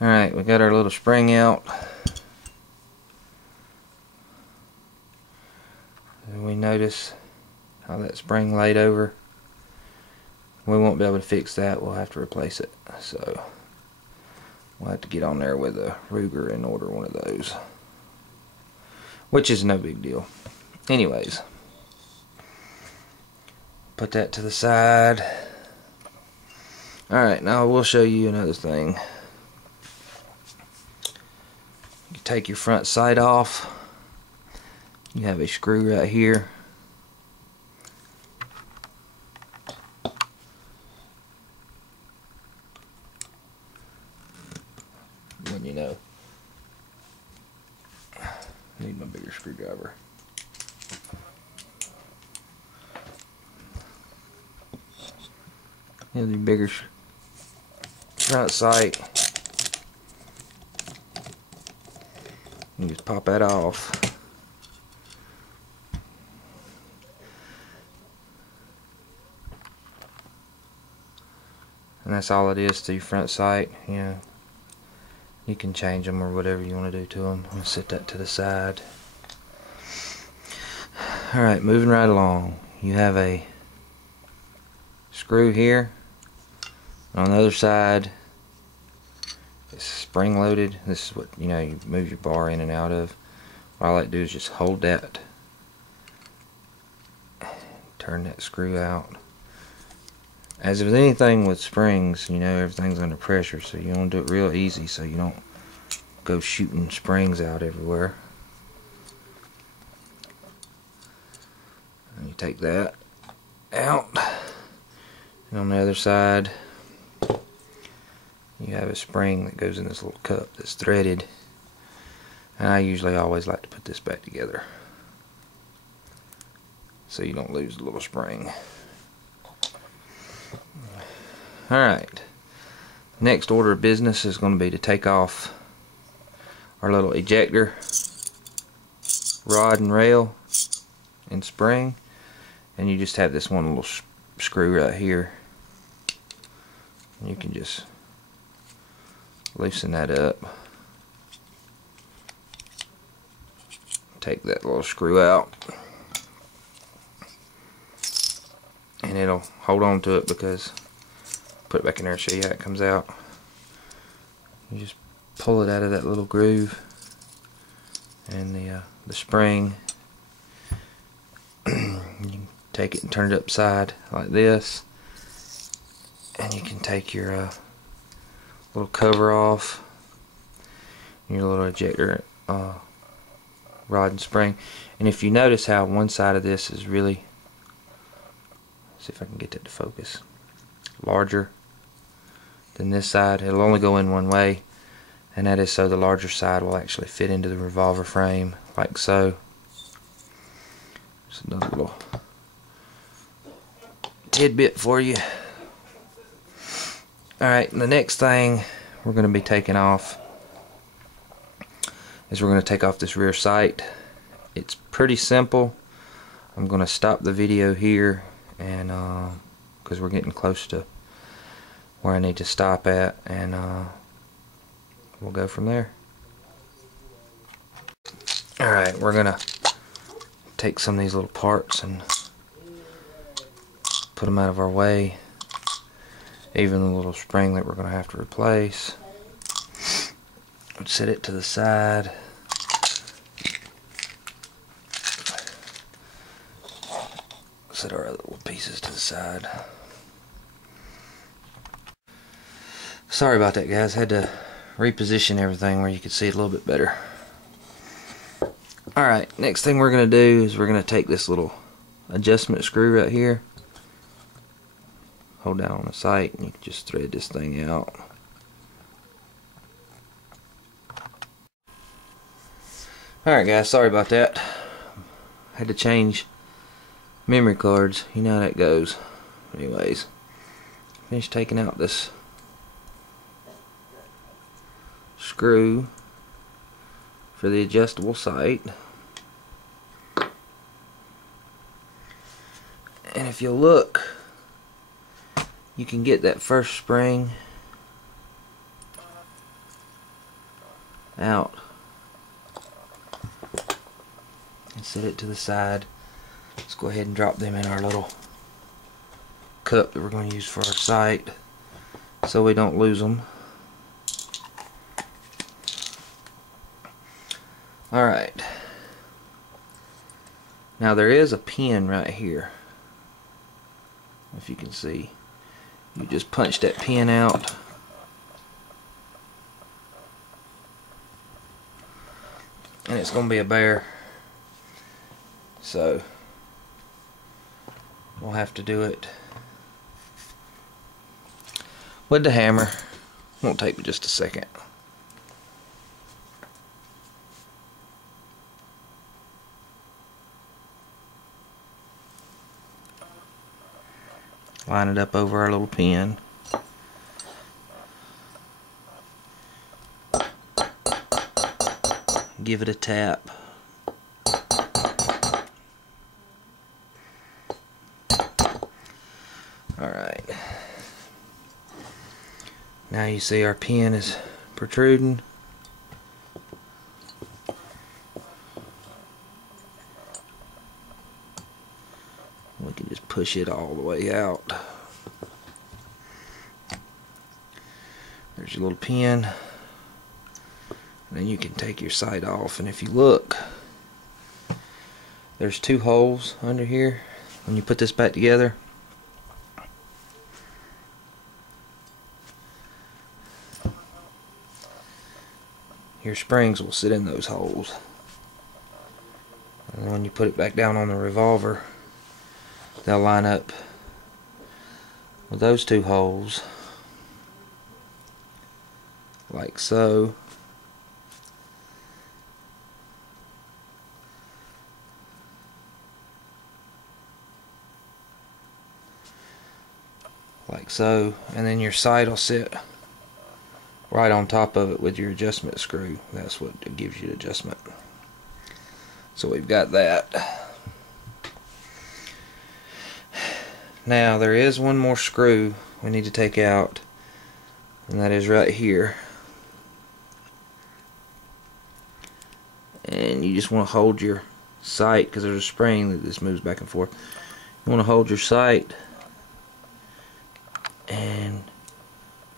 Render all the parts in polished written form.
Alright, we got our little spring out. And we notice how that spring laid over. We won't be able to fix that. We'll have to replace it. So we'll have to get on there with a Ruger and order one of those, which is no big deal. Anyways, put that to the side. Alright, now I will show you another thing. You take your front sight off. You have a screw right here. When you know. I need my bigger screwdriver. Here's the bigger front sight. You just pop that off. And that's all it is to your front sight. You know, you can change them or whatever you want to do to them. I'm going to set that to the side. Alright, moving right along. You have a screw here. On the other side, it's spring loaded. This is what, you know, you move your bar in and out of. What I like to do is just hold that, turn that screw out. As with anything with springs, you know, everything's under pressure, so you want to do it real easy so you don't go shooting springs out everywhere. And you take that out, and on the other side you have a spring that goes in this little cup that's threaded, and I usually always like to put this back together so you don't lose the little spring. Alright, next order of business is going to be to take off our little ejector rod and rail and spring, and you just have this one little screw right here. You can just loosen that up, take that little screw out, and it'll hold on to it, because put it back in there and show you how it comes out. You just pull it out of that little groove, and the spring, you can take it and turn it upside like this, and you can take your little cover off, your little ejector rod and spring. And if you notice how one side of this is really, see if I can get that to focus, larger than this side, it'll only go in one way, and that is so the larger side will actually fit into the revolver frame like so. Just another little tidbit for you. Alright, the next thing we're going to be taking off is we're going to take off this rear sight. It's pretty simple. I'm going to stop the video here, and because we're getting close to where I need to stop at, and we'll go from there. Alright, we're going to take some of these little parts and put them out of our way. Even the little spring that we're going to have to replace. Let's set it to the side. Set our other little pieces to the side. Sorry about that, guys. Had to reposition everything where you could see it a little bit better. Alright, next thing we're going to do is we're going to take this little adjustment screw right here. Hold down on the sight, and you can just thread this thing out. Alright guys, sorry about that. Had to change memory cards. You know how that goes. Anyways, finished taking out this screw for the adjustable sight. And if you look, you can get that first spring out and set it to the side. Let's go ahead and drop them in our little cup that we're going to use for our sight so we don't lose them. Alright, now there is a pin right here, if you can see. You just punch that pin out and it's going to be a bear, so we'll have to do it with the hammer. Won't take me just a second. Line it up over our little pin. Give it a tap. Alright. Now you see our pin is protruding. We can just push it all the way out. There's your little pin. And then you can take your sight off, and if you look, there's two holes under here. When you put this back together, your springs will sit in those holes. And then when you put it back down on the revolver, they'll line up with those two holes, like so. Like so, and then your sight will sit right on top of it with your adjustment screw. That's what gives you adjustment. So we've got that. Now there is one more screw we need to take out, and that is right here. And you just want to hold your sight, because there's a spring that just moves back and forth. You want to hold your sight and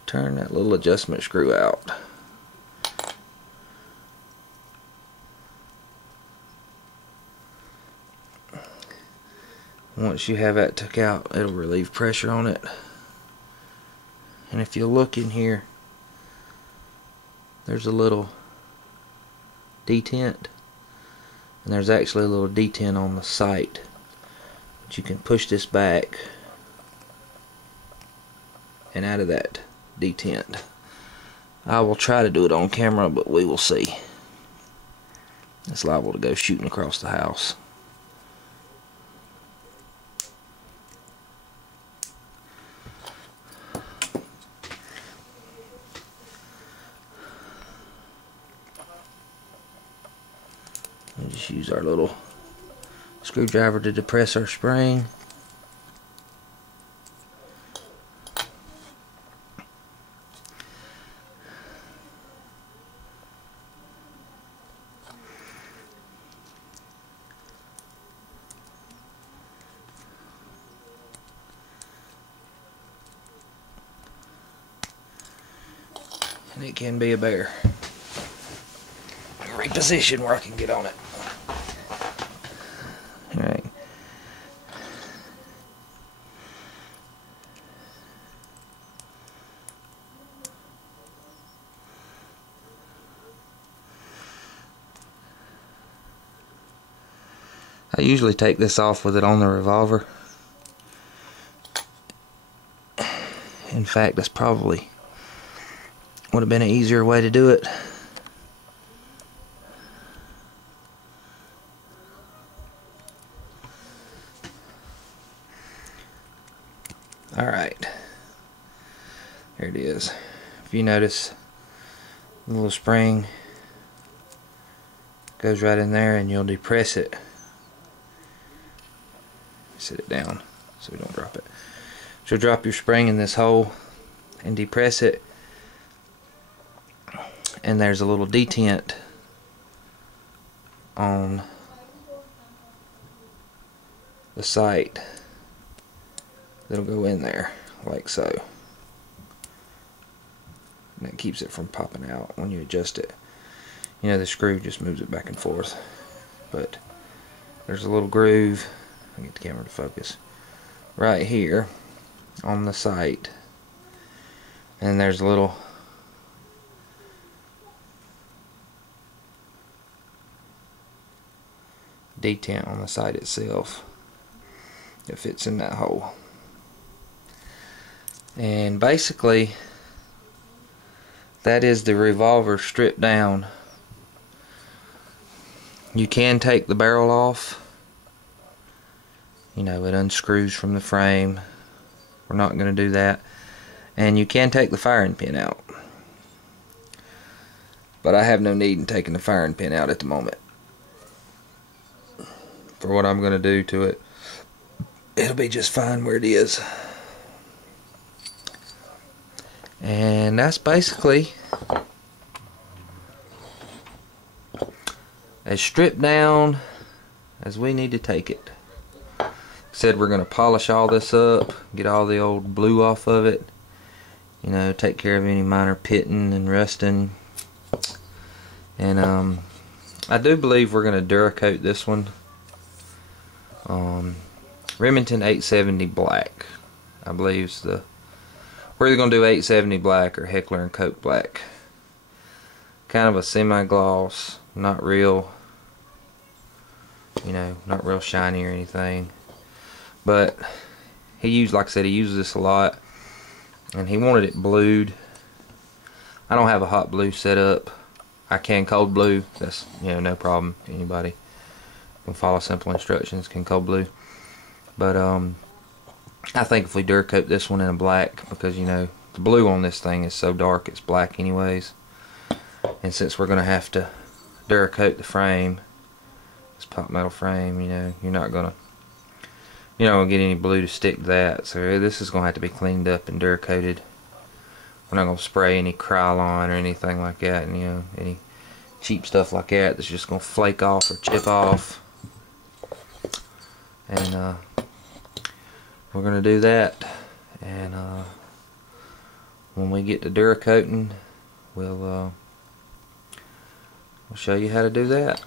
turn that little adjustment screw out. Once you have that took out, it'll relieve pressure on it. And if you look in here, there's a little detent, and there's actually a little detent on the sight. But you can push this back and out of that detent. I will try to do it on camera, but we will see. It's liable to go shooting across the house. We just use our little screwdriver to depress our spring. And it can be a bear. Reposition where I can get on it. Alright. I usually take this off with it on the revolver. In fact, that's probably would have been an easier way to do it. Alright, there it is. If you notice, the little spring goes right in there, and you'll depress it. Sit it down so we don't drop it. So drop your spring in this hole and depress it, and there's a little detent on the sight that'll go in there like so, and that keeps it from popping out when you adjust it. You know, the screw just moves it back and forth, but there's a little groove. I'll get the camera to focus right here on the sight, and there's a little detent on the sight itself that fits in that hole. And basically that is the revolver stripped down. You can take the barrel off. You know, it unscrews from the frame. We're not going to do that. And you can take the firing pin out, but I have no need in taking the firing pin out at the moment. For what I'm going to do to it, it'll be just fine where it is. And that's basically as stripped down as we need to take it. Said we're going to polish all this up, get all the old blue off of it, you know, take care of any minor pitting and rusting. And I do believe we're going to Duracoat this one. Remington 870 black, I believe is the. We're either going to do 870 black or Heckler and Koch black. Kind of a semi-gloss, not real, you know, not real shiny or anything. But he used, like I said, he uses this a lot, and he wanted it blued. I don't have a hot blue set up. I can cold blue. That's, you know, no problem. Anybody can follow simple instructions can cold blue. But I think if we Duracoat this one in a black, because you know the blue on this thing is so dark it's black anyways, and since we're gonna have to Duracoat the frame, this pop metal frame, you know, you're not gonna get any blue to stick to that. So this is gonna have to be cleaned up and Duracoated. We're not gonna spray any Krylon or anything like that, and you know, any cheap stuff like that that's just gonna flake off or chip off. And we're gonna do that, and when we get to Duracoating, we'll show you how to do that.